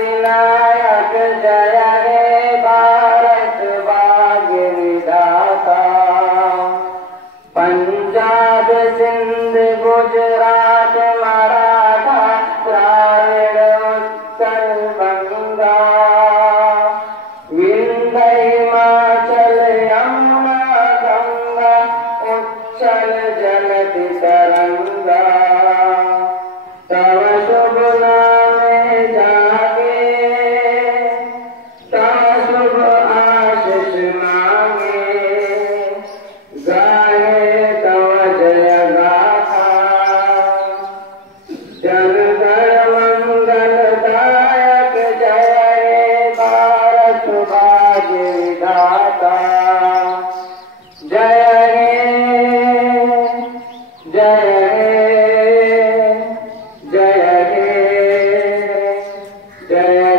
विनायक जय हे भारत भाग्य विधाता। पंजाब सिंध गुजरात मराठा द्राविड़ उत्कल बंगा, विंध्य हिमाचल यमुना गंगा उच्चल जलधि तरंगा। तव शुभ नामे जागे, तव शुभ आशीष मांगे, गाए तव जय गाथा। जन गण मंगलदायक जय हे भारत भाग्य विधाता। जय हे जय हे जय हे जय